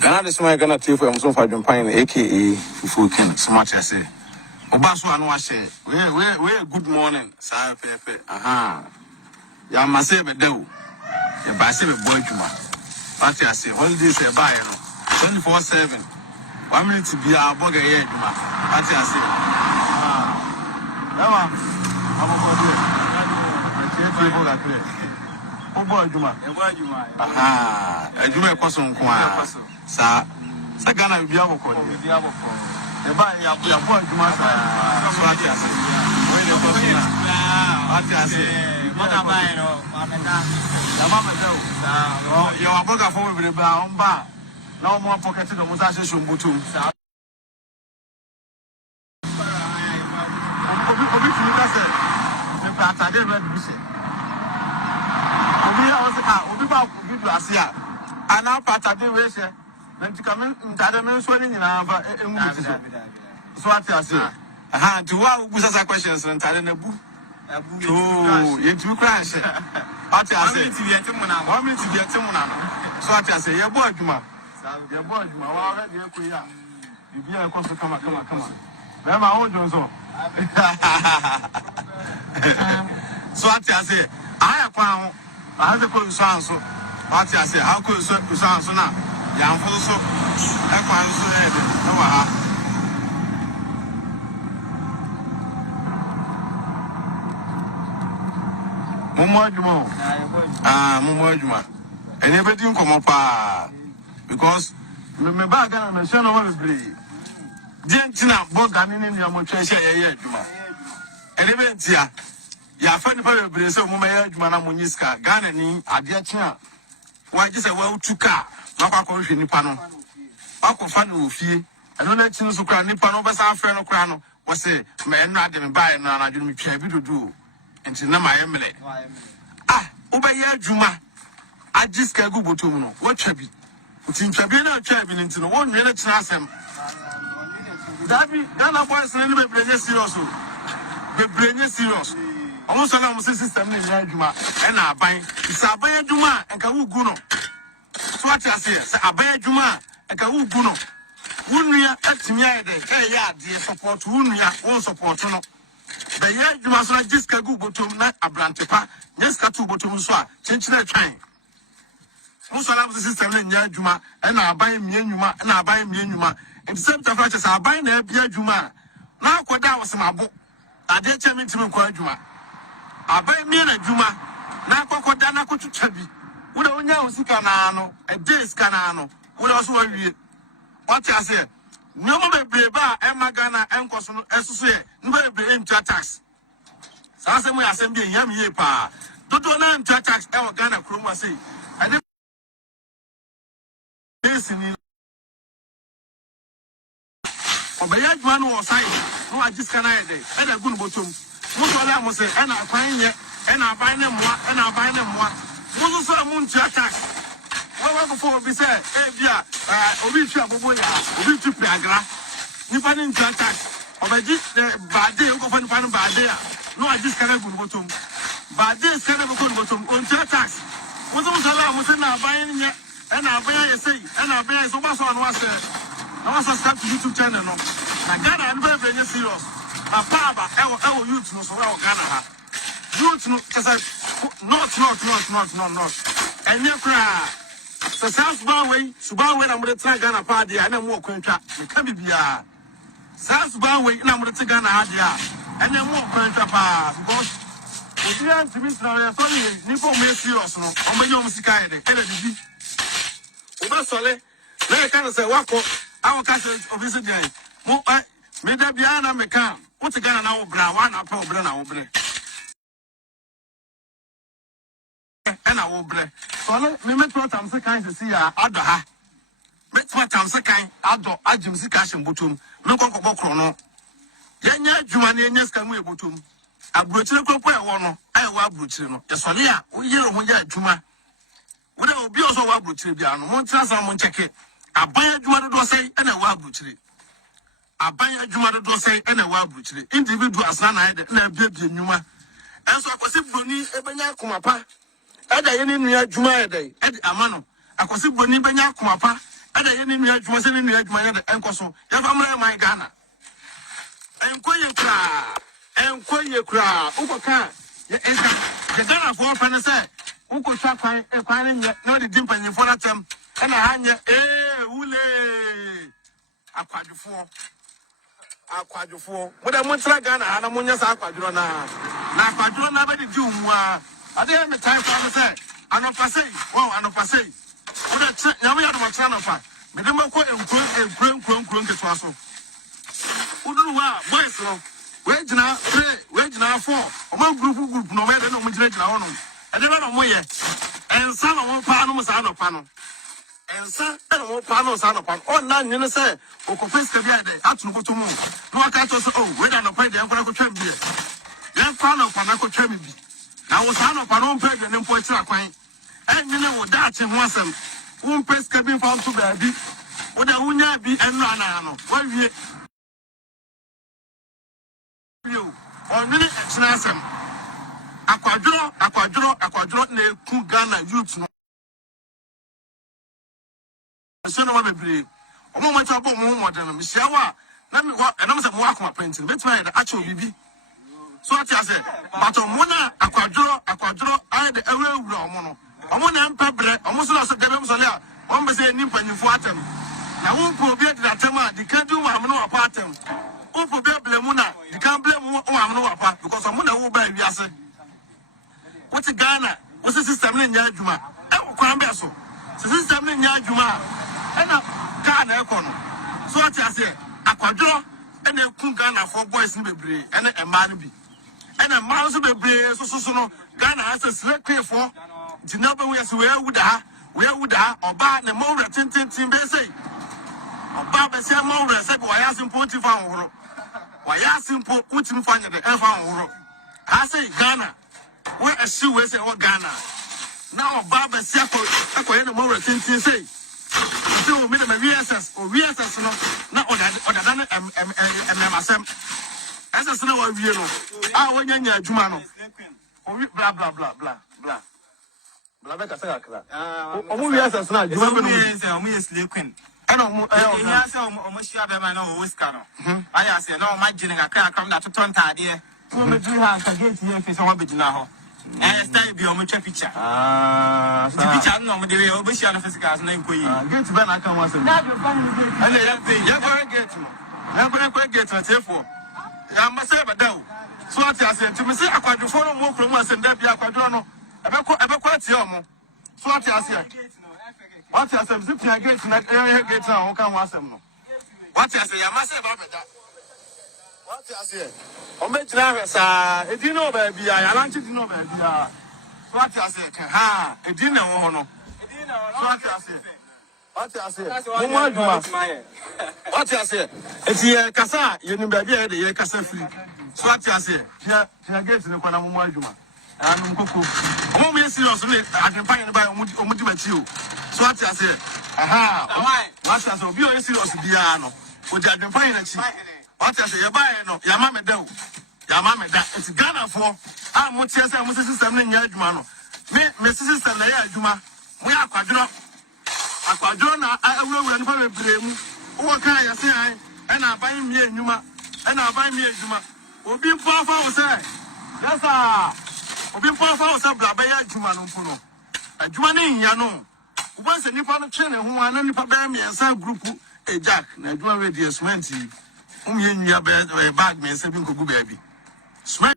Ghana this my Ghana TV for so far Pine aka Fufukin smart I say. Obaso anu ahye. We good morning. Sa pepe. Aha. Ya mase be dew. Ya ba se be boy djuma. What I say holidays e buy no. 24/7. 1 minute bia boga ye djuma. What I say. Yawa. Abogode. Ati boga kre. Obo djuma. E boy djuma. Aha. Djuma e koso nko a. Sa Ghana bia boko. Bia boko. E ba ya bo djuma sa. So ati ase. We dey go see na. Ati ase. Mother buy no. Amena. Ya mama tell. Oh, you aboga for we ba on ba. Na o mo pocket no mo sa se shombutum. Obi tumi ka se. Me plata dey red bi se. Obi ya o se ka obi ba ku bi ase a. Ana plata dey we se. Nanti kamen ntade men so ni nyina fa enwu ti so ati ase aha ti wa ugusa sa questions ntade na bu to ye tu kra she ati ase ti bi ete mu na no so ati ase ye bo adwuma wa re de ko ya bibi e ko so kama be ma ho jonso so ati ase aya kwa ho aha de ko so anso ati ase ha ko so anso na ya mfo so e kwa so e de e wa ha mumo adwuma ene be din komo pa because me ba ga na me se no mo be dentina boga ni ni mo twa se ye adwuma ene be ntia ya fa ni pa be se mo ma ye adwuma na mo nyiska Ghana ni ade a tia wa ji se wa utuka na kwa hwe nipa no akọfa na ofie eno na chi no so kra nipa no besa afre no kra no wo se me eno ade me bae no anadwo me twa bi dodo enti na ma yemle wo be ye adwuma agiska gu botom no wo twa bi utin twa bi na twa bi enti no wo nwe na tena asem dabi na boys na be brenye serious omo so na mo system na ya adwuma e na aban isa aban adwuma enka wo gu no so ati ase se aban adwuma eka wo gu no wunua atimi ayede e ya ade support wunua won support no be ya adwuma so na jiska gu botom na abrantepa nyeska tu botom so a chenchina twan mo so na system na nya adwuma e na aban mie nnwuma e na aban mie nnwuma enti same time fa se aban na abia adwuma na akoda wosemabo ade chemitimi ko adwuma aban mie na adwuma na akokoda na akotutwa bi wona onya osika na ano e days kana ano wona so wawie what I say no mo be ba e magana enkoso no esusu ye no be enta tax sa se mo yasem bi yam ye pa dodo na enta tax e wo Ghana kroma sei ade esini obaya dwan wo sai no agiska na yede e na gu no botom mo so la mo se e na kwan ye e na aban na moa mo so mo ntia tax wa go be say bia obi twa bobo ya obi tu pragra nipa ni ntia tax obaji bade go fa nipa no bade a no agiska na gu no botom bade ska na gu no botom on ntia tax mo so la mo se na aban nye e na aban ye sei e na aban ye so ba so no ase na wa subscribe to YouTube channel no na Ghana no be very serious papa e wo youth no so wa Ghana ha youth no kasa not enya kra so south suba way na mo de Ghana pa dia na mo kwantwa me ka bibia south na mo de Ghana ha dia enya mo kwantwa pa because obi antimi na so ni po me serious no o me nyom sika ye de ele bibi o ba sole na e kan se wako awon ka se obi se dia mo me da bia na me ka o te Ghana na wo bra wa na pa wo bra na wo bra ena wo bre so me metro tam se kan se si ya ado ha metro tam se kan ado agim sika hye botom me konkobọ kro no yenya adwuma na yenya sika mu e botom abrochire kropo e wo no ai wo abrochire no yesole a wo yere ho ya adwuma wo da obi oso wo abrochire bia no mo ntansa mo ncheke aban adwuma do sei ena wo abrochire aban adwuma do sei ena wo abrochire individuals na na na bia nnwuma enso akosi broni ebenya komapa ada ye ni nua adwuma ede amano akosi broni benya komapa ada ye ni nua adwuma se ni nua adwuma ye da enkoso ya fa mra man Ghana enkoye kra ukoka ye enka ye Ghana for fa ne se ukotwa kwan nye na de dimpanyefo na tem na hanye wule akwadwofo moda montra Ghana ana munya sa akwadwo na akwadwo na be di umu a ade me time for me say anopasei oda nyame ya do matra na fa me de mako enkron ke so aso uduru wa boys no we gina 4 o man group no me de no mu gina ho no ade be no moye ensa no mo pa no mo sa no pa no ensa e no mo pa no sa no pa o na nyene say okopeska bi ade atunu botomu no aka to so we da no pa de enkora ko twam bi ya pa no pa na ko twam bi na wo sa no pa no mpa de ne mpo tira kwan enyene wo da che ho asem wo peska bi fa nto ba bi wo da wunya bi enu ana no wa wie yo onwene echina asem akwadro na eku Ghana youth no se no ma bebre omo mo cha bo mo modern no misia wa na me enam se mo akoma printing betima ya da acha obibi so ati ase but omo na akwadro ai de ewura omo no omo na mpabre omo so so debe so le a omo be se ni mpanyifo atem na wo po bi de atem a di kan du ma no wa pa atem wo po be blame na di kan blame wo ma no wa pa because omo na wo ba wi ase what Ghana what's the system in Yajuma e kwan be so system in Yajuma na Ghana ekono so ati ase akwadro na eku Ghana for boys ni bebre na ema no bi na ma so bebre so no Ghana has a slave queen for dinaba we as we wuda oba na mo retententin be say oba be say mo re say bo ya simple ti fa horo wa ya simple utim fa nya de e fa horo ha say Ghana we assu we say what Ghana now oba be say akoye na mo retententin say so me na VSS no na oda na masem SS na wa wie no a wonyanya adwuma no bla bla bla bla bla bla be ka say akra omo VSS na adwuma be no say omo yes lekwen ana omo ya say omo shia be ma na o whisker no aya say na o ma gine ga kra na toton taade so me dri ha ka gate here fi so wa be gina ho style bi omo twa picture the picture no mo de we obo shia na physical na nkoyi gate be na kan wa say na do family ele ya go gate no ya go gate na tefo ya mase badaw so ati ase ntimi se akwadwofo no mo krom ase nda bia akwadwo no ebekọ atie omo so ati ase what ase mse pia gate na gate na ho kan wasem no what ase ya mase ba beda what ase o me jira hwesa edi no ba bia ya lanchi di no ba bia so ati ase ha edi na wo ho no so ati ase what ase mo aduma what ase eti kasa ye ni ba bia ye de ye kasa free so ati ase pia gate ni kwana mo aduma anu nkoko omo me serious le Adwenepahe ne ba omo di machi o so ati ase what ase obi o serious bia no o di Adwenepahe na chi what ase ye ba ye no ya ma me da eti Ghana for a mo tie se mo system ne nya adwuma no me system na ya adwuma mo ya akwadro na awurawura nipa bebre mu wo kan ya se an na aban mi adwuma obi mpo afa wo se yes sir obi mpo afa wo se bla ba ya adwuma no mpo no adwuma ne nya no wo se nipa no twe ne ho ana nipa ba mi ensa group jack na adwuma we di cement ye nua bag me se bi nkogu ba bi cement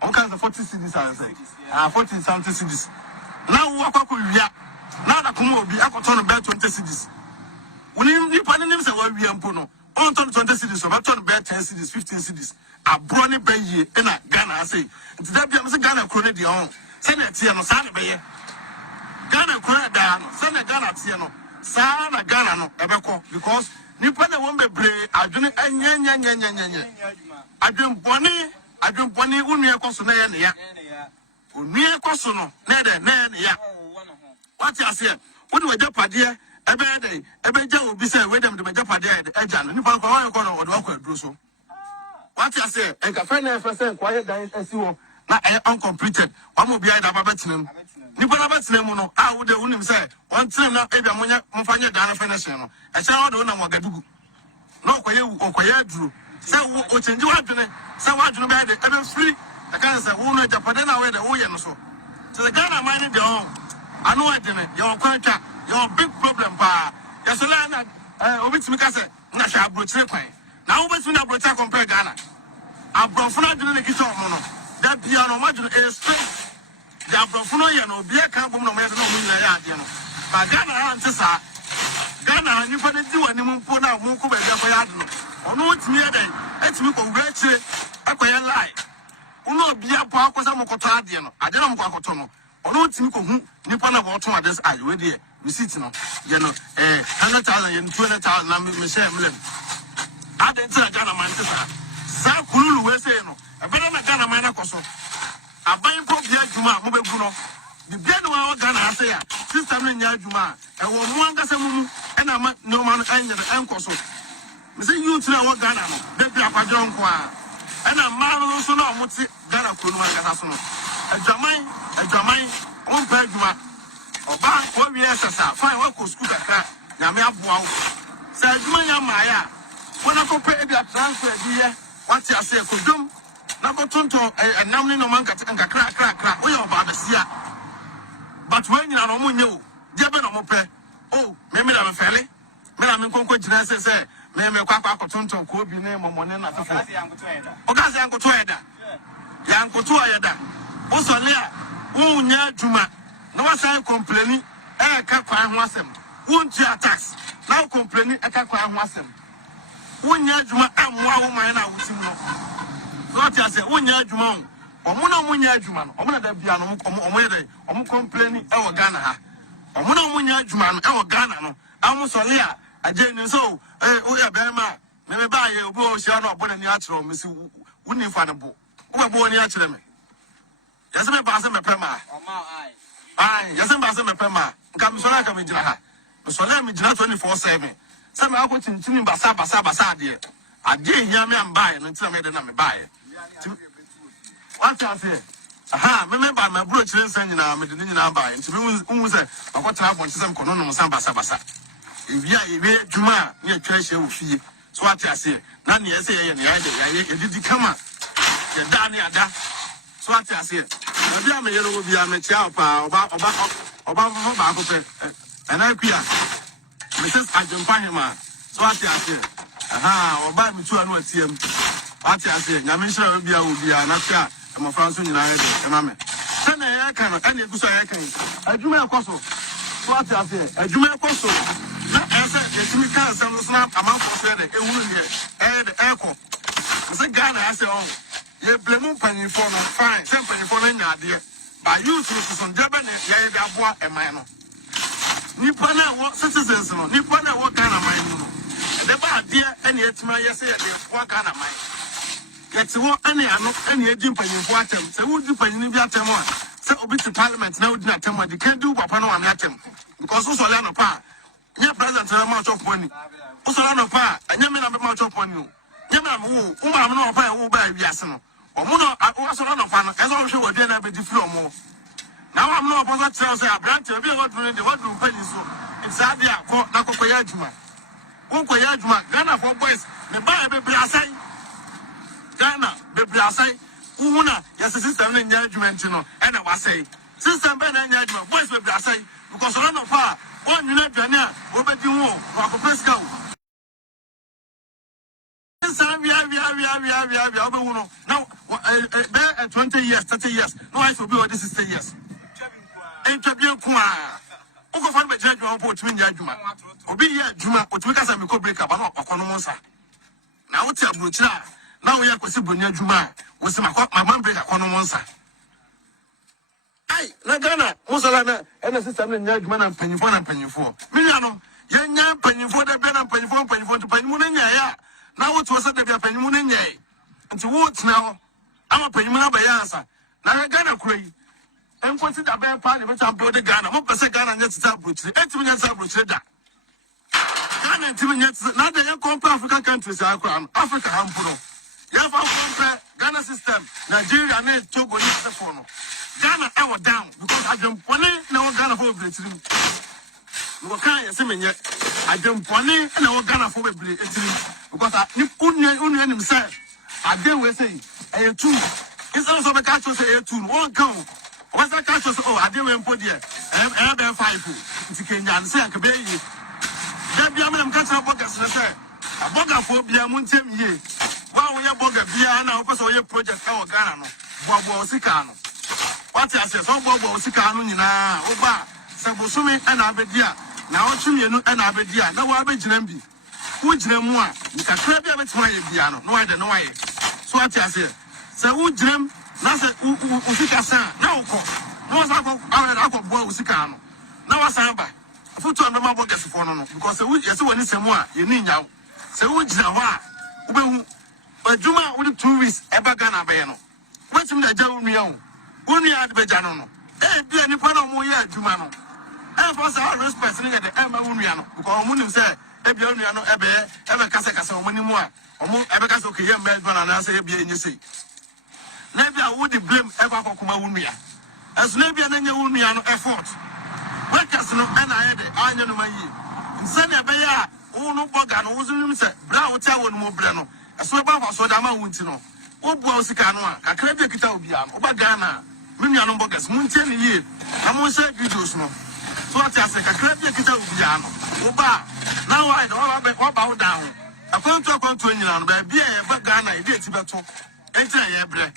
on kan 40 cedis and say 40 something cedis now wo akwa wia na da kuma obi akoto no be 20 cedis woni nipa ne nim se wa wia mpo no on ton 20 cedis o be ton be 10 cedis 15 cedis abro ne be ye na Ghana say nti da bia me se Ghana kro ne dia on se na tie no sa ne be ye Ghana kro da no se na Ghana tie no sa na Ghana no e be ko because nipa ne won bebre adwene anya adwenboni unu ekoso na ye ne ya unu ekoso no na de na ne ya what you say wodi we japade ebe de ebe ja obi say we dem de japade eja no nipa ko wan ko no odo akwa duro so what you say enka fa na fa say kwa ye dan asi wo na uncompleted one mo bia da ba betenem nipa na betenem no a wo de unim say one team na e bia monya mfanya dan finishing no e cha wo de na mo gadugu no okoye duru say o change wa dwene say wa dwene be de e be free e kan say wo no japade na we de wo ye no so the Ghana man de on anu adene your kwanta your big problem pa yesola na obitimi ka say na hwa abrochire kwan na wo betimi na abrocha compare Ghana abrofuna dwene ne kicho mo no that bia no madwene e straight the abrofuna ye no bia kan bom no mo ye no mo nyina ya ade no ba Ghana ante sa Ghana ni fa de di wani mo mpo na mo ko ba bia ko ya ade no ono otimi ye den etimi ko wura chire akoye lie uno bia po akosa mo koto ade no ade no mo akoto no ono otimi ko hu nipa na bo to ade aye we de receipt no ye no 100,000 ye 200,000 na me share mlem ade nti Ghana man ante sa kululu we say no ebele na Ghana man akoso aban po bia djuma mo begu no bibia no wa Ghana ase ya system no nya adwuma e wo mo angasa mu e na ma no man anya enkoso me say youth na wa Ghana no de bia kwadwo nko a e na ma no so na mo ti Ghana ko no angasa so no adwaman on pa adwuma oba wo wi esasa fine wa ko school kakra na me aboa wo say adwuma nya ma ya wona ko pe e bia transfer di ye what you say ko dum na ko tonto enam ni no man ka kra wo ya oba besia but when you no munye o je be no mo pe oh me na me fele me na me konko jina se me kwa tonto ko bi ne momone na tofo o ga se yankoto eda yankoto eda o so le a wo nya adwuma na wa sai complain ka kwa ho asem wo ntu attacks na wo complain ka kwa ho asem wonya adwuma amwa wo man na wutim no so tia se wonya adwuma omo na wonya adwuma no omo na da bia no omo ye dey omo complain e wo Ghana ha omo na wonya adwuma no e wo Ghana no amu so le a aje ni so wo ya be ma me ba ye obo o sia no obo na ni a kire o me si woni fa ne bo wo bo ni a kire me yase me ba se me pema ai yase ba se me pema nka me so na ka me jira ha me so na me jira 24/7 say me akọ chinchin basa de ade hia me ambae no ntina me de na me bae what you say aha me ba ma bro chire nsan nyina me de nyina bae nti me hu say akọtara abon chise me kono no nsan basa ewe djuma ne atwa hye wo fie so what you say na ne yese ye ne ya edidi kama ye da ne ada so what you say obi am ye ro bi am chia pa oba mo ba ko pe ana kuya Mrs. AdwenepaheneTv so what you say aha oba mi tu anu atiem what you say nyame hira bia obi a na hia mo franso nyina he de ma me se na ya kan ene egu so ya kan adwuma ekoso so what you say adwuma ekoso na ese etimi kan sam so na amanfo so de ehunu de eko se Ghana ya se on ye blemu panifo no fine se panifo na nya ade ba youth so ndeba na ya de aboa eman no nipa na wo citizens no nipa na wo Ghana man no de ba ade ene etima yese ye de wo Ghana man yete wo ene ano ene edi mpanyinfo atem se wo di panyin bi atem a se obi to parliament na wo di atem a de kan du papa no wane atem because so le no pa nya president na ma chop money o so le no pa anya me na me ma chop money o nya me na wo o ma me no pa wo ba wi ase no o mo no o so le no pa no e so hwe wo de na be di free o mo now I'm not supposed to say a branch of what doing the what do pay so it's adia ko na ko ya adwuma ko ya adwuma Ghana for boys me ba be blasai Ghana be blasai una yes system na nya adwuma ntino e na wasai system be na nya adwuma boys be blasai because none of her on you aduane a obedi ho wa ko pesca wo system we obe no now 20 years 30 years no I will be what this 60 years Interview kuma uko fa be jaju on po otumi nya adwuma obi ye adwuma otumi kasa me ko break up na okono mo nsa na wo ti abrochira na wo ya kwesi bonya adwuma wo se ma break akono mo nsa ai na Ghana mo sala na ena system na nya adwuma na mpanyifo me nya no ye nya mpanyifo da be na mpanyifo to panyimu na nya ya na wo ti wo se da be panyimu na nya nti wo tina ho ama panyimu na ba ya ansa na Ghana kura and consider a party which I'm building Ghana. What percent Ghana gets to Bruce? 8 million Bruce. Ghana, not the African countries are Africa, Hampuno. You have Ghana system, Nigeria, and Togo, Ghana, I was down because I don't want no Ghana for the we can't say yet. I don't want and I Ghana for the because I only himself. I dare we say a two. It's also the catch say a two, one count. What's that catch? Oh, I didn't put here. I have 5. It's a Kenyan say, Kabayi. I'm catching up Bogars. A Bogar for Biamuntem ye. Well, we have Bogar Bia now, because your project our Ghana. Bobo Sicano. What I say, so Bobo Sicano, Oba, Sabosumi and Abedia. Now, Chimmy and Abedia. Now, I'll be Jembi. Who Jemwa? You can crab your piano. No, I don't know why. So what I say. So, who Jem? Nasa Usika now most I go boy Usikano. Now I say ba. Futu on the Bogars for no because yes when is more you need now. Say who Jawa Ube Juma with 2 weeks ever Ghana Bayano. What's in the Joe Mion? Only at Bejano. Eh, be any part of more yet, Jumano. And for our respect at the Emma Uniano because Munim said Ebiano Ebe, Ever Casacasa, many more. Or more Ever Casoki, young Melbourne, and I say, be in your sea. Maybe I would blame ever for Kumawumia. As maybe an Uniano effort. Workers no and I know my year. In Sanya Baya, no Bogan, who's in the Brown Tower no Brano. As well as Sodama Wuntino. O Bosikanoa, a credit Kitabian, Obagana, Miniano Bogas, Munten ye. I'm on say videos no. So I say a credit Kitabiano. Oba. Now I don't have about down. A contract to England, but be a Bagana, it is better. Enter ye bread.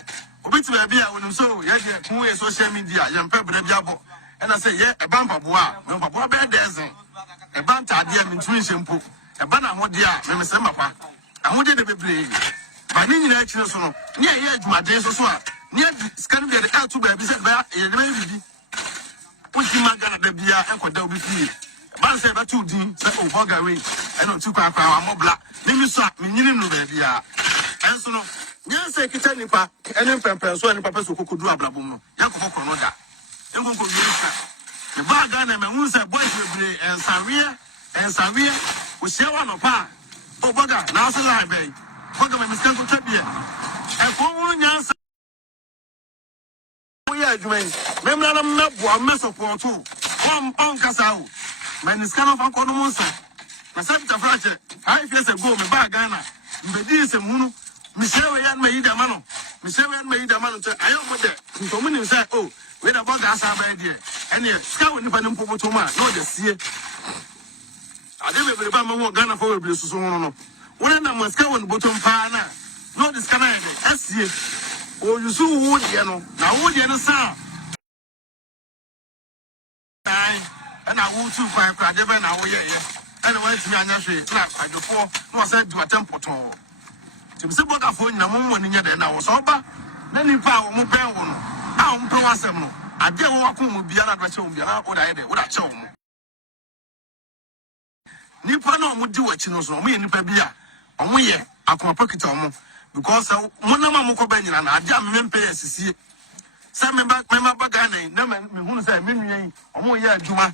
Obit baby, I will so yet who is social media, young pepper jabo. And I say, yeah, a bumper bois, no papa bed dancing. A banter dear intuition poop. A banner more dear, Mamma Samapa. I wanted to be playing. By many actions on near yet my days or so. Near scanning the out to baby said by a baby. Which you might get the beer and could be free. Ban said about 2 D, so Bogary, and on 2 car, more black. Name you saw me, you know, baby. And so. Yes, I can tell you, and then Papa, so any papa who could do a blabuno. Yaku Konoda. And go the Bagan and Mamusa boys will be and Savia, we share one of her. Oh, Boga, now so I bay. Boga, my mistake to be. And for 1 answer. Oh, yeah, Dwayne. Remember, I'm not one mess of 2. 1 pound Casao. Man is kind of a Conomonsa. My son, the fracture, 5 years ago, my Bagana, Bedis and Munu. Michelle and made a man. Michelle and made a man. I am with that. Community said, oh, we're about us our idea. And yet, scout in Panama, no, the sea. I didn't remember Ghana for a blue soon. When I was going bottom pana, no, this can I see. Oh, you so wood, you know. Now, would you know, sir? And I will too quiet, I never know, yeah. And I went to me and I said, the 4 was sent to a temple. To say Boga for na mo ni nya de na wo so ba na nipa wo mo pen wo no a wo mpro asem no ade wo akon mo bia na do che wo bia na wo da ye de wo da che wo nipa na mo di wachi no so mo ye nipa bia o mo ye akon pakita mo because mo na ma mo ko ba nyina na ade am mempe asisie se me ba Ghana na me hunu se me nwen o mo ye adwuma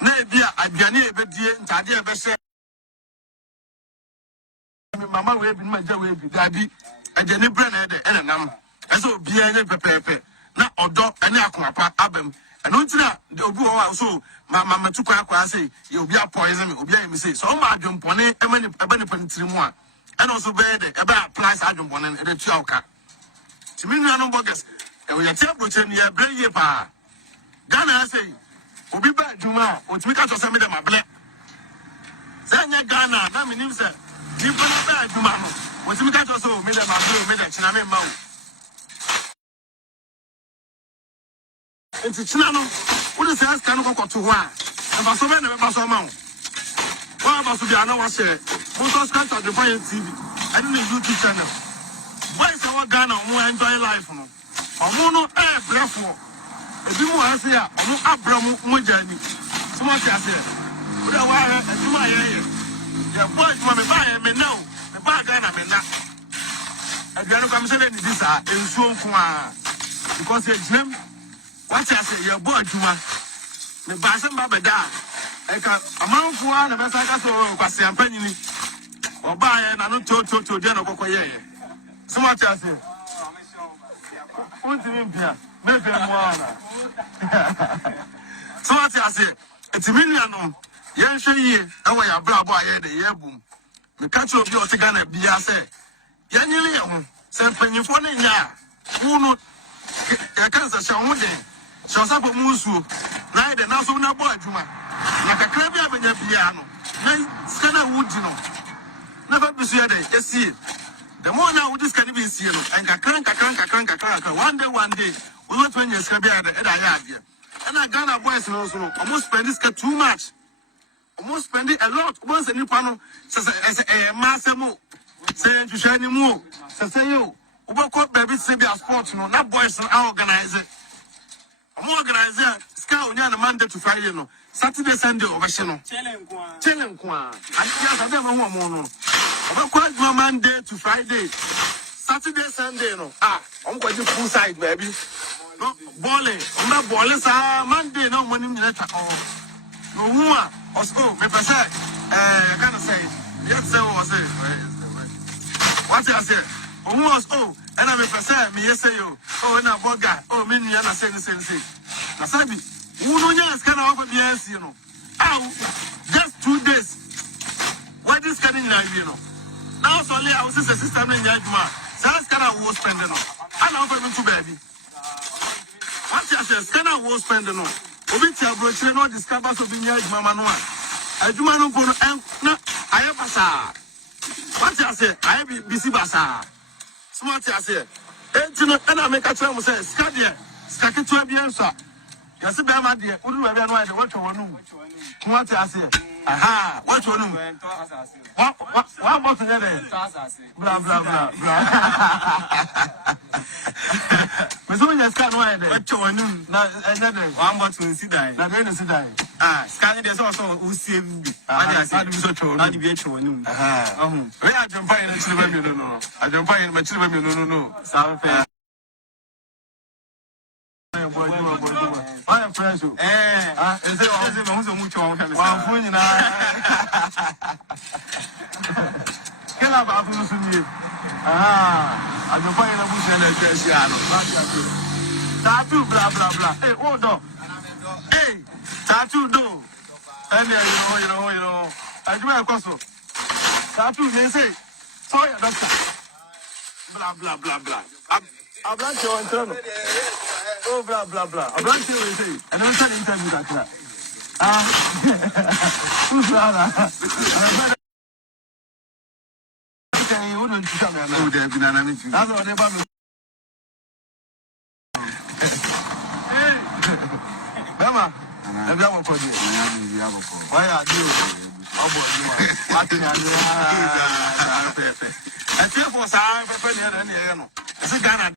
na e bia aduane e bedie ntade e be se Mama we be my we be daddy and the brand and nam and so be any pepe na odo any akwapa abem and untina the obu so mama to kwa say you be a poison me obi am say so ma adwompone e mani panitiri mu a and also be the eba price adwompone and the tuaka timi nuanom Bogars e we yete approach ni e brand ye pa Ghana say obi ba adwuma o timi ka to say me dem able say nya Ghana na me nim say you put it back to Mamma. What's the matter? So, made a blue, made a Chiname mount. It's a Chinano. What is that? Can go to one. And for so many of us amount. What about to be an hour share? Most of us can't AdwenepaheneTv. I don't need YouTube channel. Why is our Ghana more enjoy life? Or mono air breath for. If you want to see a more Abraham Mujani. So much as here. What are I here? Yeah, boys, mommy, buy me now. The Bagana, me now. And the other comes in this in so far. Because it's them. What I say, your boy, Juma. The Basan Babada. I can amount for one of us. I saw Quasian Penny. Or buy and I don't to the other. So much as Won't even pay. Maybe more. So what I say? It's a million. Yes, ye. That way, a blah boy, the year boom. The catch of your Tigana be a say. Yanili, send penny for the ya. Who not a cancer shall one day. Shall suffer Musu. Neither now so no boy, Juma. Like a crabby up in your piano. Then scanner wood, you know. Never be see a day. Yes, see it. The more now this can be seen, and a crank. One day, we will 20 years cabin at the idea. And I got a voice also almost spend this too much. Almost spend it a lot. Once a new panel says a massimo, saying to shiny more. Say you, what baby CBA sports, no, not boys and organize it. I'm organizer, scout on Monday to Friday, no, Saturday, Sunday, over Channel. Chilling, I can't have one more. I'm quite Monday to Friday, Saturday, Sunday, no. I'm going to full side, baby. No, balling, I'm not balling, Monday, no money in the no woman, or school, me per se, I can't say, yes, sir, was it. What I said, who was, and I'm a per se, me, yes, say you, and a Bogars, me, and I say the same thing. Nasabi, who knows, can offer me, yes, you know. Just 2 days. What is coming now, you know? Now, so I was a sister in Yajma, so that's kind of was spending on. I don't know to baby. What I said, can I was spending on? Obitia brochure no discover so binya adwuma no a adwuma no ko no aye basa what I say aye bisi basa smart I say enti no na make a try mo say ska de ska keto bia nso a yase be ma de odu ba bia no aye what wonu what I say aha what wonu what boss ne de bla bla bla me so nya ska no aye de what wonu na one bottle sit down na dey sit down scan dey so usie bi Adivce wonu we ajompa yin chiri ba mi no ajompa yin ma chiri ba mi no sa fe I am fresh. Is it also much on him? One na. Can I have a few? I'm going to push and dress you. Tattoo, blah, blah, blah. Hey, hold on. Hey, tattoo, do. And there you know. I do a coso. Tattoo, they say. Sorry, doctor. Blah, blah, blah, blah. I'm not your internal. Oh, blah, blah, blah. I'm not sure what you say. And I'm telling you that. Who's that? Okay, you wouldn't tell me. Oh, there be none of it. That's what they bubble. Hey, Bama, I'm going for you. Why are you? What I feel for some pepper and you. It's a Ghana.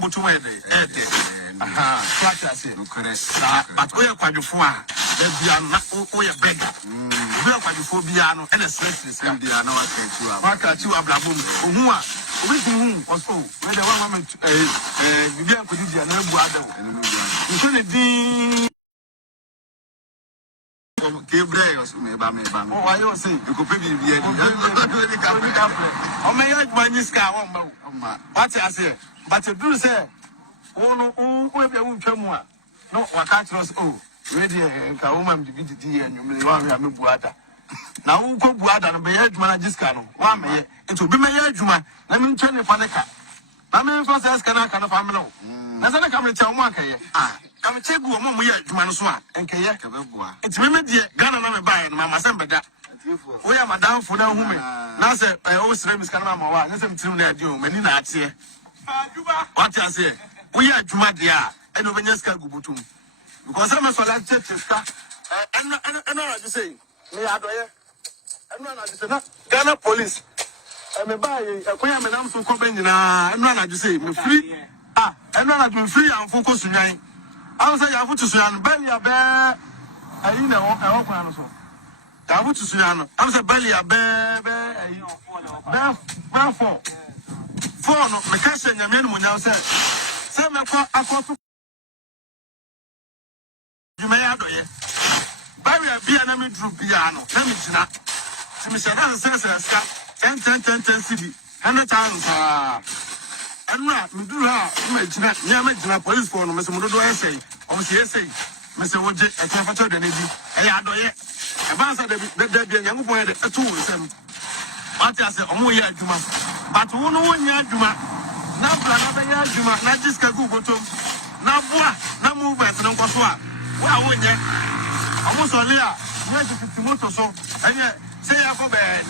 But where they flat as it. But we are quite before. They are not we are beggar. We are quite before piano and a slave. And they are not market to Abraham. With whom was who? When the one woman began to do the other. You shouldn't be. Gabriel, oh, I don't say you could be here. Oh, may I buy this car? What I say? But you do say, oh, no, we have a woman. No, I can't trust. Oh, ready and a woman to be the tea and you may want to have a buata. Now, who could buata and be a manager's canoe? One may it will be my juma. Let me turn the panica. I mean, first ask can I kind of family. That's not a coming to one. I'm check who among we are Jumanaswa and Kayaka. It's women, dear, Ghana, and buy and Mamma Samba. We are Madame for that woman. Now, sir, I always name is Kanama. Listen to me, you, Menina, here. What I say, we are Jumadia and Ovenyaska Gubutum. Because I'm a solid church, and I just say, me, I do it. I'm not Ghana police. I'm a buy a queer madame for Cobenina, and I just say, me free. And I do free and focus tonight. I was saying, I put to Suyan, belly a bear. I know, I hope I know. I put to Suyan. I was a belly a bear, bear four. Four, no, my cousin, your men when I said, Sam, I thought you may have it. Buy me a piano, drew piano. Let me not. To Mr. Hansen says, 10 city, 100 times. Anna, Medura, Imagine police for Mr. Mudo essay, or she essay, Mr. Wood, a temperature than Eddie, a doye, a bands at the young boy at 2 with them. What I say, Omoya Juma, but 1 year Juma, now another year Juma, not just Kaguto, now boy, now move at Nankoswa. Wow, when yet, almost a year, 50 motor so, and yet, say I go bad.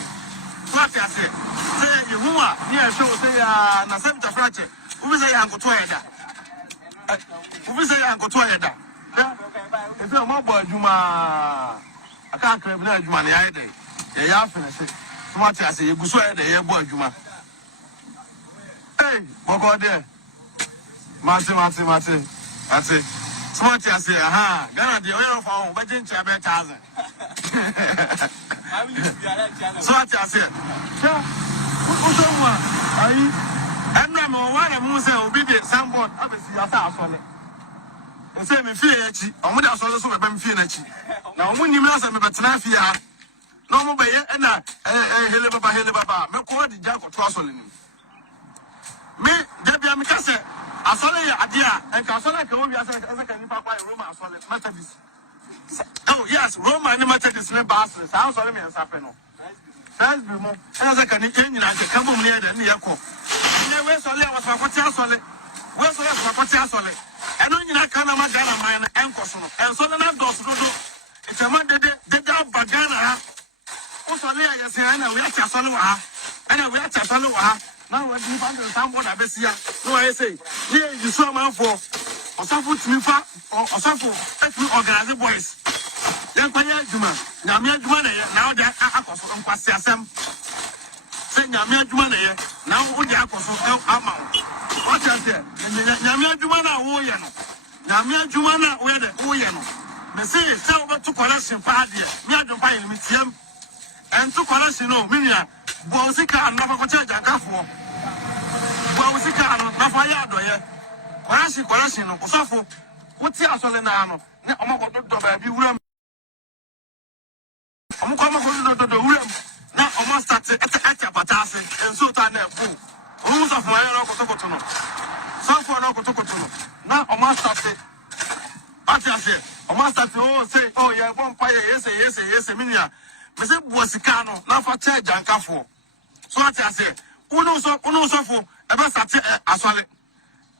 What I say, say you are, yeah, so say, Nasabta Frache, who is a Uncle Toyada? Who is a Uncle Toyada? If you're mobile, Juma, I can't claim that Juma the idea. They are finished. So much I say, you go swear the air boy, Juma. Hey, what there? Martin. I say, so much I say, aha, Ghana, the oil for Virgin Chabet 1000. So what I say, who's the one? I'm not one of Musa obedient, someone, obviously, I saw on it. And say, me fear, I'm going to also so I'm feeling. Now, when you ask me about Tanafia, no more by and I, Helibaba, me call the jack of Twassolin. Me, Debbie Amicasa, I saw the idea, and Casola Columbia as a can Papa Roma, Methodist. Oh, yes, Roma and Methodist bastards. I saw me and Safano. That's the more as I can come near the Niako. Where's Solid was my hotel solid? Where's my hotel solid? And when you can't imagine mine and Coson, and so then I do. It's a man that did Bagana. Also, I say, I know we are Tasaloa, and we are Tasaloa. Now, when you find someone, I see, no, I say, here you saw my for or suffer to me or suffer, organize the boys. Then, Juma, Namia Juma, now that I was on Passasam. Say, Namia Juma, now would the apples of amount. What I said, Namia Jumana, Oyano, Namia Jumana, where the Oyano. Me say, tell what to correction party, me I don't buy him, and to correction, no, Minia, Bosika, never go charge a gaffo. Bosika, Nafayado, correction, or suffer. What's your Solenano? I'm going to be room. I'm going to the room. Now, almost start at Patas and so time. Rules of my own Cotocotono. Some for no Cotocotono. Now, almost start. What I say, almost start to say, oh, yeah, one fire, yes, Minia. Mr. Bosicano, now for charge and Caffo. So what I say, Uno so for ever sat as well.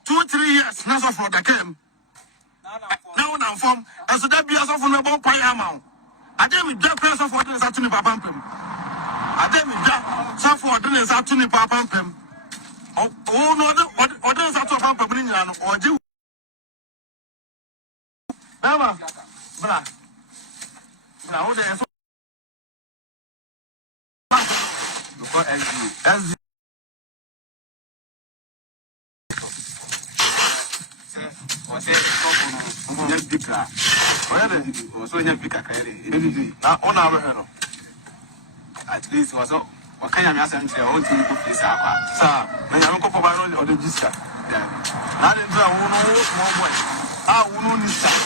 2-3 years, now for the camp. Now, now, from as that be as often about Payamount. I did with that press of what is at Tunipa Pampim. I did with that, so for dinner is at Tunipa Pampim. Oh, no, others at Pampim or do. Now, there's as at least was what kind of message all team to face up. sir, when I'm going to or the Giska. Not in the one boy. I will know this time.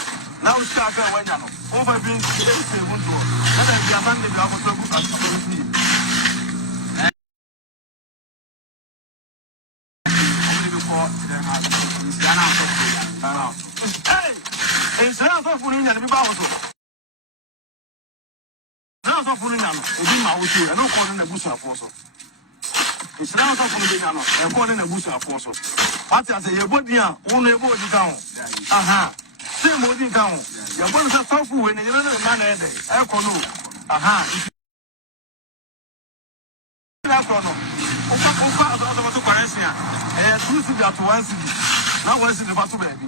Now, start when you know. Over being able to. Let us be a man to have a trouble and hey, it's not for fooling and be powerful. Now, for fooling, within my way, and no calling the bush of force. It's now for fooling and calling the bush of force. What I say, your body, only body down. Aha, same body down. Your body is so full when you're not a man a day. I call you. Aha. Now, what's the first baby?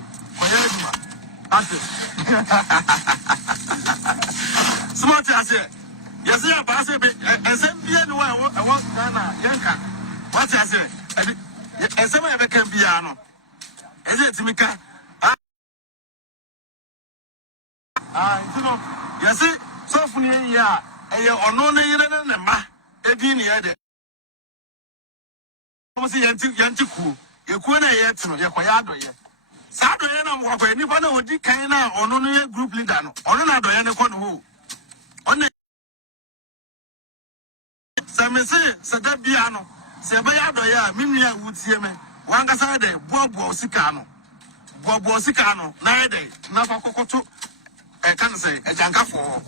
Smart, I said. Yes, I pass it. And send me anywhere. I want Nana, Yanka. What I said. And some of it can be piano. Is it Mika? You know, yes, so funny, yeah. And you're on no name and a ma. Edin, yeah. I see Yantiku. You couldn't yet, you're quite. Saturday, I'm walking. Anybody would be kind of on a group leader. On another end of who. On the Samese, Sadabiano, Sabayado, Minia would see me. wanga sa de bobo sika no na de na fa kokoto kan say e jankafo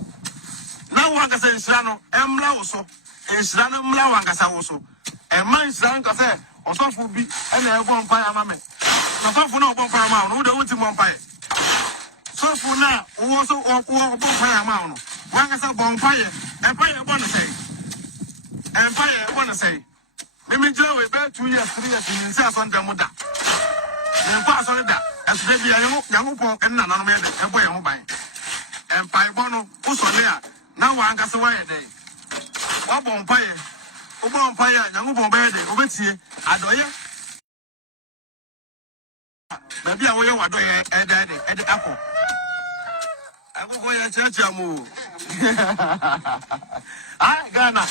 na wanga sa nsira no emla wo so nsira no mla wanga sa wo so e man nsira nka say osofo bi e na ego mpa ya mame na osofo na obo mpa ma no de wonti mo mpa sofo na wo so obo mpa ya ma no wanga sa bon mpa ye mpa ye bon say mpa ye bon say me jira we be 2 years 3 years ni say aso ndam da mpa aso da asbe bi yango pon enna na no me de e boy ho ban mpa bo no usole a na wanga sa wa ye de wa bon mpa ye obo mpa ye yango bon be de obetie adoye baby a wo ye wadoye e de apple agogo ya chacha mu ah Ghana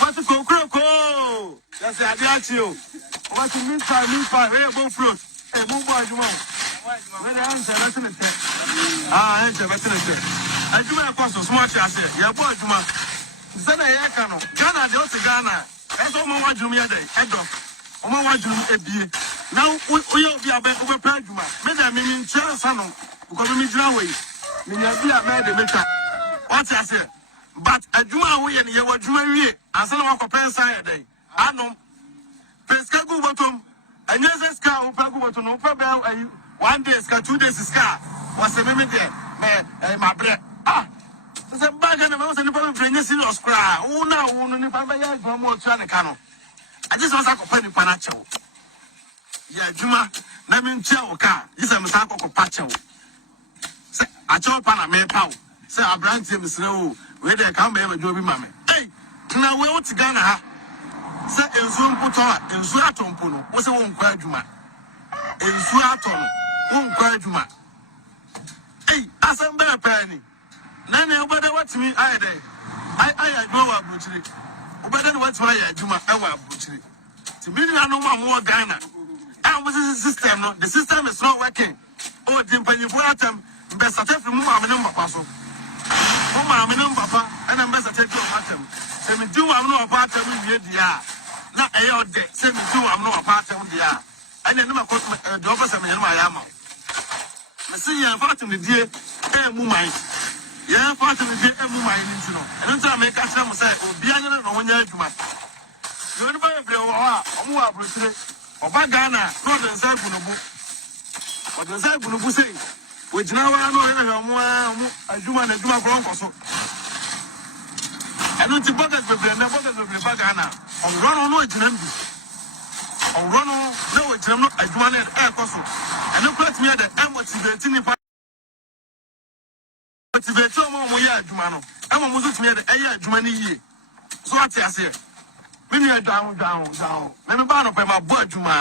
what to go that's Adivce o what to mean we go float e mo bo ajuma we na answer wetin te answer wetin te ajuma e koso small chance ya bo ajuma se na ye ka no Ghana de o ti Ghana e so mo wajum ye dey e do o mo wajum ebie na o ye obi abe o be pa ajuma me na me chance no ko me jira we me na bi abe de meta what I say but ajuma wo ye ne ye wajuma wie ansa na wakopen san ye dey anom peska go bottom anyese ska o pa go bottom no pa be 1 day ska 2 days ska was a me there me my bread se baga na me se ni pa me frenya serious cry wo na wo no ni pa be ya ajuma mo tua ne ka no aje se wasa kopa ni pa na chewo ya ajuma na me ntia wo ka yisa me sa kopa chewo se acho pa na me pa wo se abrantie misre wo we dey kan be majo bi mame hey na we oti Ghana ha se enzu mputo a enzu atompo no wo se wo nkwa adwuma enzu atono wo nkwa adwuma hey asem be pa ni na na obada watimi aye dey ai adwuma wa abrochire obada ni watimi aye adwuma e wa abrochire ti bi na no ma mo Ghana and with the system no the system is not working oh the mpanyifo atam be satefi mu ma me no papa so o ma me no papa and be satefi o atam se me do am no papa atam wie dia na e yo de se me do am no papa atam dia and no ma ko do papa me no ma ya ma me se ya fatum de die e mu mai ya fatum de die e mu mai ni ntino and nta me ka tram say obi anya no wonya adwuma yo no ba ebre wo a omo wa abrochire oba Ghana no de say bunubu o de say bunubu say we jina wa no ye na mo adwuma na adwuma kro nkoso eno ti Bogars bebre na Bogars bebre ba Ghana on run no jina mbi on run no we jina no adwuma na e koso eno kwat me de motivate ni pa motivate mo ye adwuma no e mo so timi de e ye adwuma ni yie so ati ase me ni down me ba no pe ma bo adwuma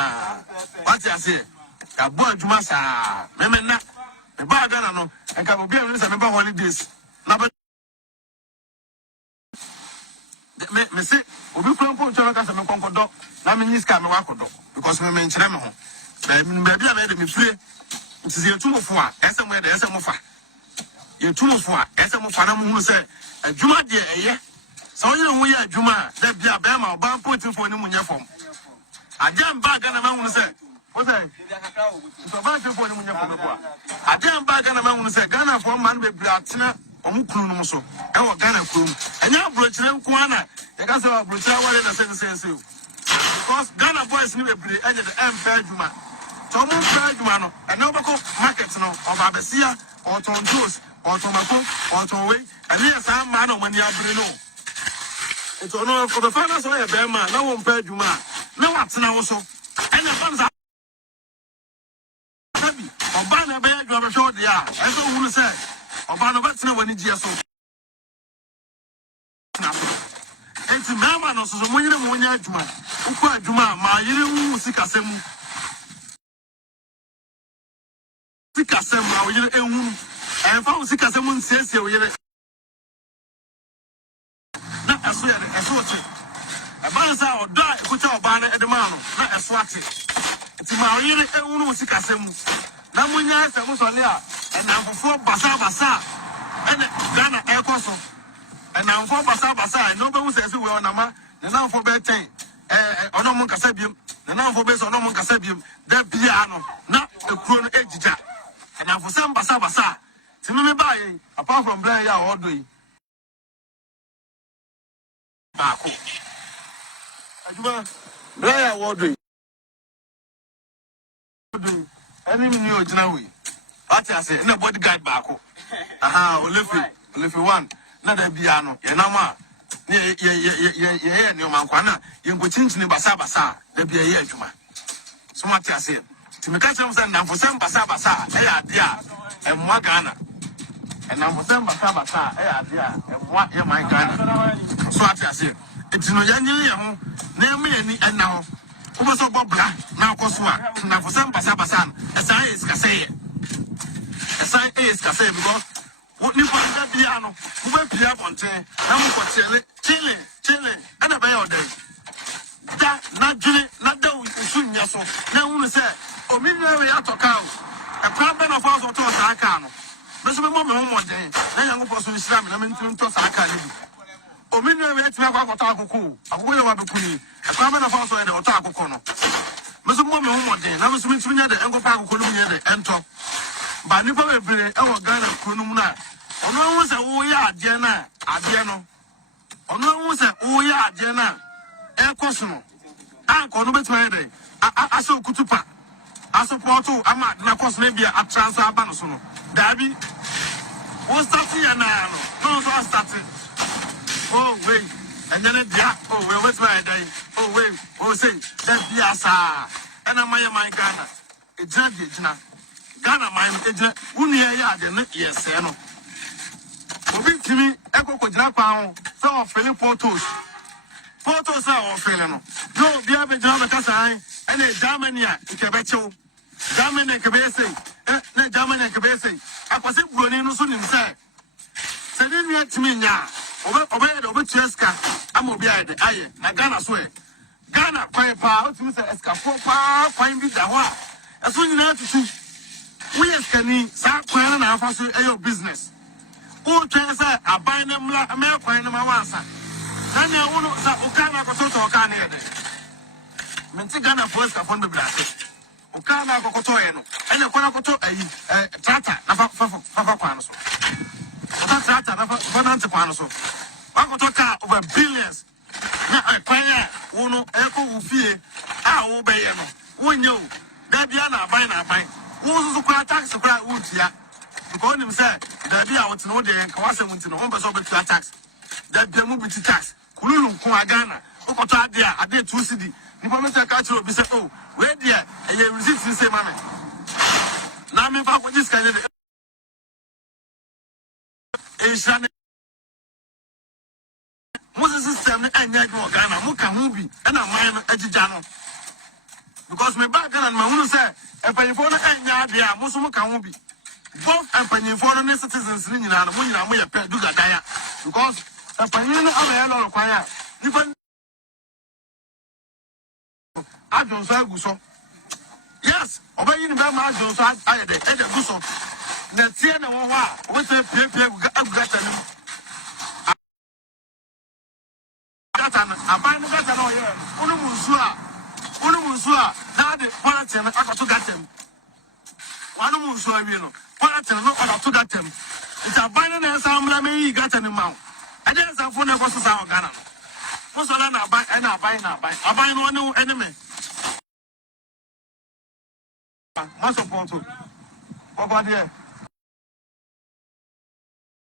ati ase ka bo adwuma sa me na me ba Ghana no e ka obi am ni se me ba holidays na me say obi kronpo ncho ka se me konkodo na me niska me wakodo because me nkyere me ho ba bia me de me fire nti ye tumofo a ese mo ye de ese mo fa ye tumofo a ese mo fa na mo hu se adwuma de eye so ye hu ye adwuma da bia ba ma ba potifo ni munye fom adem ba Ghana ma hu se o se so ba potifo ni munye fom ko adem ba Ghana ma hu se Ghana fo man be bra tena omukunu no so e wo Ghana kurum enya abrochire nko ana e ka se abrochire wale na sense because Ghana boys ni be bra enye de emfa adwuma so mo emfa adwuma no e no be ko market no oba besia or tontos or tomato or tonwe and yes am man on ya bere no it no for the final so e be man na wo emfa adwuma na watena wo so enya banza oba na be adwuma be show dia e so hu say oba no betina wani gia so enti mama no so monyere mo nya adwuma ukọ adwuma ma yire wu sikasem a yire enwu fa wu sikasem nsiesie o yire na eso ya eso oti e banza odo a ekuta oba na edema no na eso ati enti ma yire enwu sikasem na monya asem so le a na afofo basa ene Ghana ekoso ena amfo basa no be wu sese we onama na amfo be ten ono mun kasa biem na for base on no kasa biem da bia no na ekuro no ejija na for sem basa timi me bae apart from blind ya odo yi baako aduma blind ya odo yi any me ojina we what I say na bodyguard baako olefi one na da bia no ye nama ye ne omankwa na ye nkochinchini basa da bia ye adwuma so what I say timi ka cham say na for sem basa e ya ade a emwa Ghana and I'm for them basa emwa ye man Ghana so what I say etino yanyi ye ho na me ani enna ho wo so bobla na akoso a na for sem basa esa is kaseye because what you put that piano, who went to Ponte, and we chilling, and a bay all day. That not Julie, not though you soon, yes, so now we say, oh, me, we are to cow. A problem of us or to Sakano. But some moment one day, then I'm going to Islam, and I'm into Sakano. Oh, me, we have to have a taco cool, a will of a queen, a problem of us or the Otaco corner. But some moment one day, I was mentioning the Uncle Paco Columbia and talk. But you probably be our Ghana Kununa. Ono won se wo ya ade na ade no. Ono won se wo ya ade na e koso no. Anko no betima ede. Aso kutupa. Aso porto ama na koso na bia a transfer aba no so no. Dabi. Wo start ya na no. No so start. Oh wait. And then dia. Oh we betima ede. Oh wait. Oh say that bia sa. Ena my Ghana. E jina. Ghana man eje unu ya ade no yese no obi timi ekoko jira pawo so o fele photos are o fele no no bia be jama kasa an ene Germany a ikebechew Germany kebese na Germany kebese akwase broni no so nim se ni nua timi nya obe tueska ama obi ade aye na Ghana so e Ghana kwan pa o timi se eska fo pa kwan bi da ho a eso nyina tutu we can sa kwan na afa so your business o twen say aban na mla me kwan na ma wansa na na wo no sa o kan na ko to ka na ede menti Ghana force ka fon be blase o kan na ko to e no ene ko na ko to ayi tractor na fa kwan so o tractor na fa na kwan so wa ko to ka over billions na kwan ya wo no e ko wo fie a wo be ye no wo nye o da bia na aban who is quite tax cry wood ya? Because him said, there be out no day and Kawasa went to the home to tax. That the movie tax. Kululu Kuagana, Okota there, I did 2 city. Nippamata culture be said, oh, where dear, and you resist the same man. Now me back with this kind of Moses system and Ghana, Muka movie, and a man Ejano. Because my back and my woman said, a pennyphone and Yadia, Muslim can be both a pennyphone and citizens in and when I'm a pet do that. Because a penny of a yellow choir, even I don't say so. Yes, obeying the Bama Jones, I had a Guso. The Tiana Moa with a paper I find the better no here. Unumusua, now the Palatin, I to get them. One Musua, you know, Palatin, not to get them. It's a binding and some lemon got an amount. I didn't have phone was our Ghana. Most of them are buying and I buy one new enemy. Most of Porto. Over there.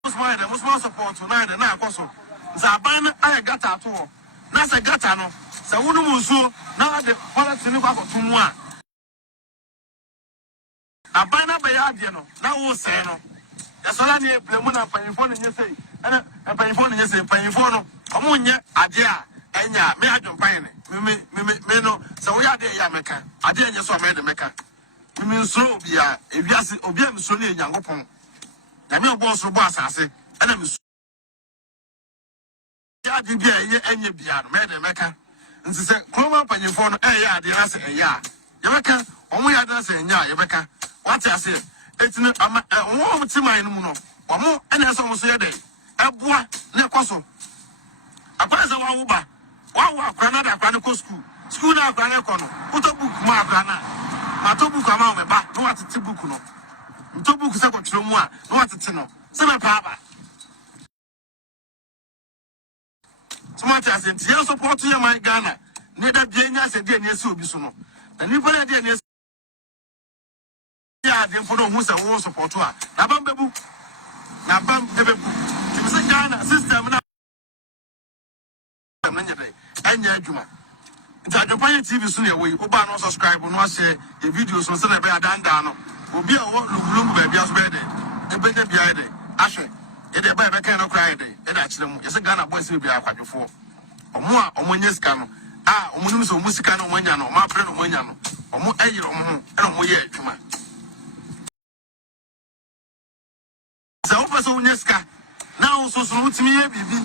Most more support tonight and I also. Zabana, I got at all. That's a gatano. So Unumusua. Now the politics go to one. A banner by Adiano, now was saying, that's all I need. Plemona, Panyphone, and you say, and Panyphone, yes, and Panyphone, Amonia, Adia, and ya, me, I don't buy me, no, so we are there, Yamaka. I didn't just made the Mecca. You mean so, if you ask Obiam Soli and Yangopon. The mail boss of Boss, I say, and I'm so. Ya did be and you be made the Mecca. And she said, "Come up on your phone, the answer, Yabeka, only I don't say, Yabeka. What I say, it's not a woman to my moon, or more, and as almost a day. A boy, Necoso. A person, Uba, Wow, Canada, Chronicle School. school na akwa na kono uto book mu akwa na ma to book ama me ba no atete book no to book se ko tro mu a no atete no se na pa ba smart as in you support you my Ghana ne da bia nya se de ne se obi so no na ni pa de ne ya de mfo no hu se wo support a na bam bebu ti se Ghana system na nanya dai anya adwuma nti AdwenepaheneTv so na we oba no subscribe no share the videos so na be adanda no obi a wo lugulungu ba bia so be de e be de bia de ahwe e de ba be kan no cry de e da kire mu yese Ghana boys be akwadwefo omo nya sika no omo nim so omo sika no omo nya no ma pre no omo nya no omo ayire omo e no omo ye adwuma za opa so nya sika na o so mutimi ye bibi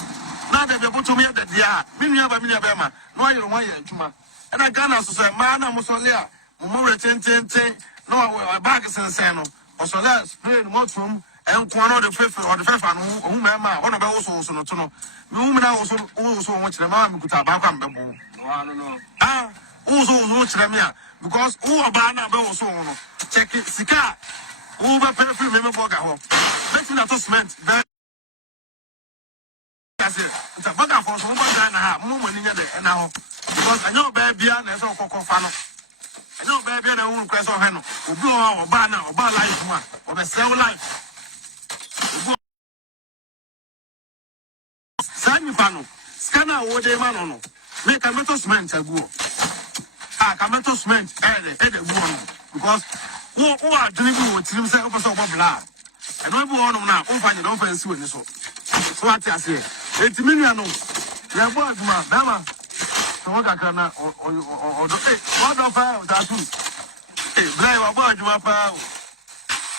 na da be boto me da dia minua ba ma no ayire omo ye adwuma e na Ghana so ma na mo so le a mo re tenten no wa bag sensen no o so le spray no motum enko no de fefe no hu ma ma ono be wo so no to no me hu na wo so wo kire ma me kuta ba kwa mbebo no wo so kire me a because wo oba na be wo so no check sika wo ba fefe me boga ho bet na to cement be kasi ta boga for so mo na ha mo ni nya de na ho because anyo ba bia na so kokko no anyo ba bia na wo kwese o he no obi oba life ma obe sell life Sani pano, scanner wo de man no. Make a metal cement agu. Metal cement ede go no. Because who are doing what him say opo so bla. And no be one na, o fa ni don fancy we ni so. So what I say? 8 million no. Ya bo aduma, dama. So what ka na o don fa o ta tu. Bla wa bo aduma pa o.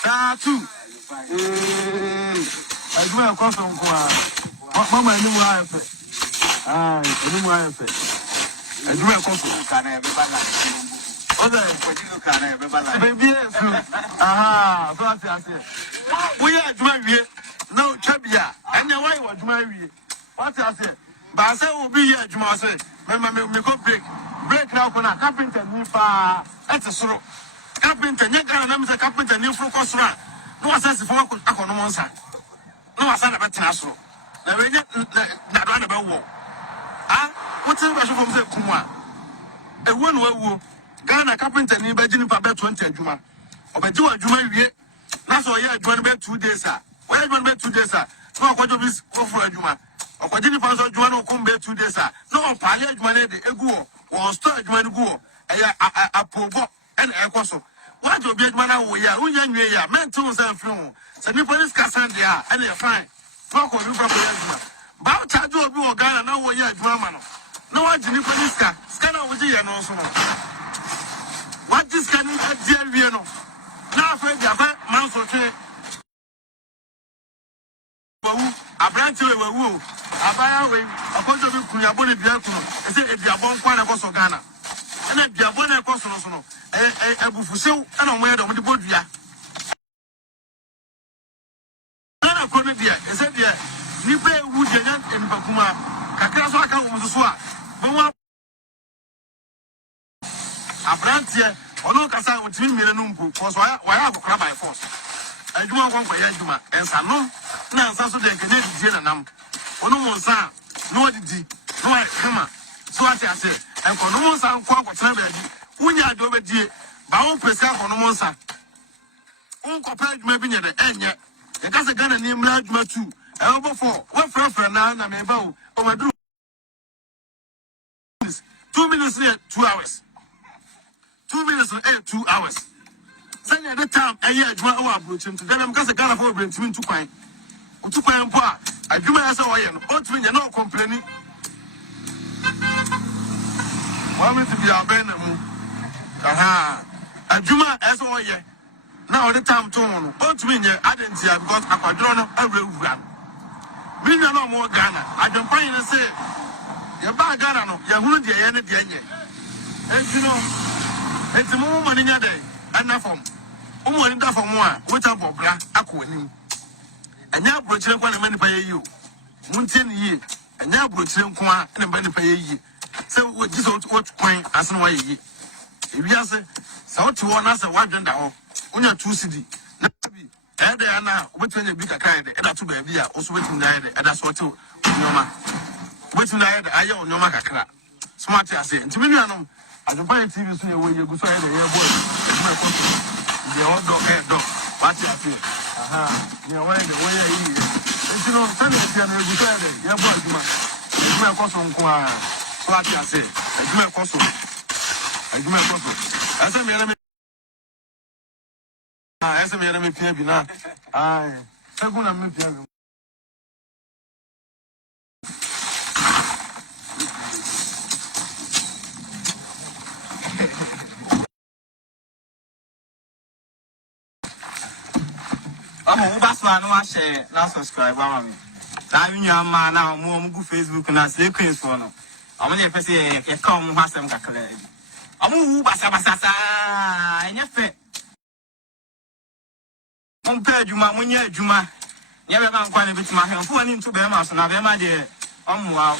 Ta tu. Aduma ko so nko Mama ni mu ayefe. Ni mu ayefe. Aduma ko so kan e be bala. Oda ko ji kan e be bala. Be bi e fu. So ase. Wo ye aduma wie na o twa bia. Anya wai wo aduma wie. What ase? Ba se wo bi ye aduma se. Me ko break na ko na carpenter ni fa. Ete soro. Carpenter nya kan na me se carpenter ni fro ko soro. No asase fo ko akono mo nsa. No asana betina soro. Na we na do na ba wo what say ba so from say kumwa e wo no wawo Ghana carpenter ni ba gini pa be 20 adwuma obaji wa adwuma wie na so ye adwuma be 2 days we adwuma be 2 days no akwajo bi for adwuma akwaji ni pa so adwuma no kom be 2 days no pale adwuma ne de egu wo store adwuma ni gu e ya apobo en ekoso wa jo bi adwuma na wo ya unya nwe ya mentu say firi ho se ni police kasan dia and e fine Fako you for adwuma. Ba charge obi o Ghana na wo ye adwuma ma no. Na wa jini police ka. Ska na wo ji ye no so no. Wa ji ska ni dia wie no. Na afa dia fa man so twe. Bawu abranti we wawu. Abaya we akojo bi kunya boni bia kuno. E se e bia bon kwa na ko so Ghana. Na bia bon na ko so no so no. Ebufusew na mo ye do mo di bodua. Kono dia ese dia ni be wu je nya en bakuma kakra so aka wo so a bo wa abrantie ono kasa wo timi mire no mpo ko so wa ya akokra by force adwuma ko ya adwuma ensa no na ensa so de nke na die na nam ono mo nsa no odidi no wa kama so ati ase en ko no mo nsa nko akotena be adi wunya ade obedie ba wo pesa ko no mo nsa unko pa adwuma bi nye de enye e ka se Ghana ni mra adwuma tu e obo for we frefre na me ba o madru 2 minutes here 2 hours 2 minutes and 2 hours sanya the time e ye adwuma o abrochim to dem ka se Ghana for brentimi ntu kwan otu kwan mpo a adwuma ya se wo ye no o tu nya na o complain wa me to be abena mu adwuma e se wo ye now the time to one o to me adentia because akwadro no awurawura me nwa no mo Ghana AdwenepaheneTv say ye ba Ghana no ye hunu de ye ne de nye entino entimo mo nya de anafom o mo ni da fom a wota bobra akoni anya abrochire kwa na manipa ye yi o muntie ni yi anya abrochire nko a na manipa ye yi So what just what coin as no way. If you say so to one as a wide and down, on your 2 CD. And they are now waiting a big kind, and that's to be also waiting there, and that's what to Noma. Waiting there, I own no maca. Smart as it. To me, I know. I don't buy a TV so you go to the airport. The old dog, head dog. What you say? You're wearing the way you you know, tell me if you're a good friend. You're boy, you it's my custom. What you say? It's my custom. I do my custom. I said, me, I said, me, let me pay you now. I'm going to meet you. I'm a Ubasman, no, I share, now subscribe. I'm young man now, more Facebook and as they queens for no. I'm only a say, a come, has some cacare. I'm Ubasabasa, and your fit. Compared Juma, when you're Juma, never can quite a bit my hand for him to be a mouse and I've my dear. Wow,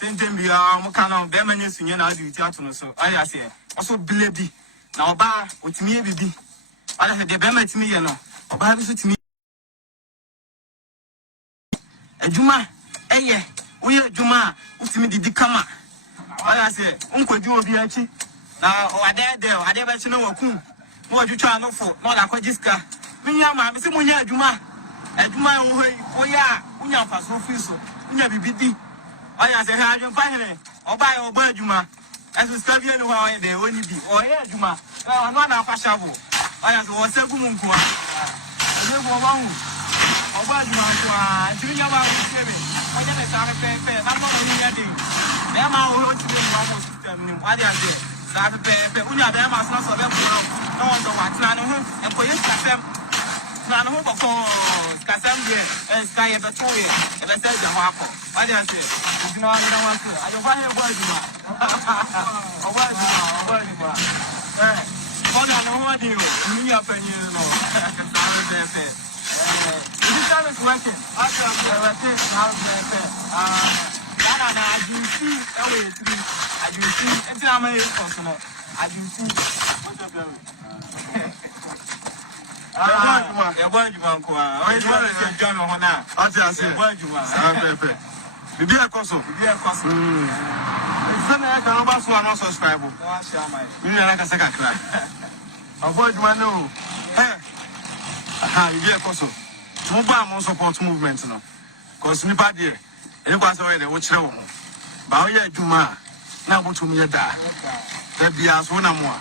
Tintin be a kind of Bemanis in your Adivce, so I say, also Billy. Now, bar with me, baby. I had the Bema to me, you know, or Bible to me. Juma, eh, we are Juma, who's me the Kama. I say, Uncle Joe Biachi. Now, I dare, I never know a coon. More you try no for, more like a disca. Minyama, Miss Munya Juma, and Juma, oh, yeah, Munya Paso Fiso, Munya BD. I say, I don't find it, or buy or buy Juma. As we study anywhere, they only be, or yeah, Juma. I'm not a fashionable. I have was a woman. Ọba Juma kwa junior ma wo sebe o je sa pepe na ma o nya de be ma o ti de ma mo system ni wa de ade sa pepe unya be ma so be ko no so wa tna no ho e ko yes kasem na no ho ko kasem de e sky e be to e be se ja ho akọ wa de ade junior ma na wa so a de fa he Ọba Juma Ọba Juma ona no ho de o ni apanyi no sa pepe this time is working. After Adivce, Adivce, it's not my personal. Adivce, what's up, baby? You're going to Banco. I want to John Hona. I'll say, word you want. Be a cosso. Be a cosso. It's not like a robust one, also subscribe. You know, like a second class. Avoid one, no. You be a cosso. Mobile support movement, no. Because nipa there, any was already watch them. But yeah, Juma, now what to me that. There be as one more.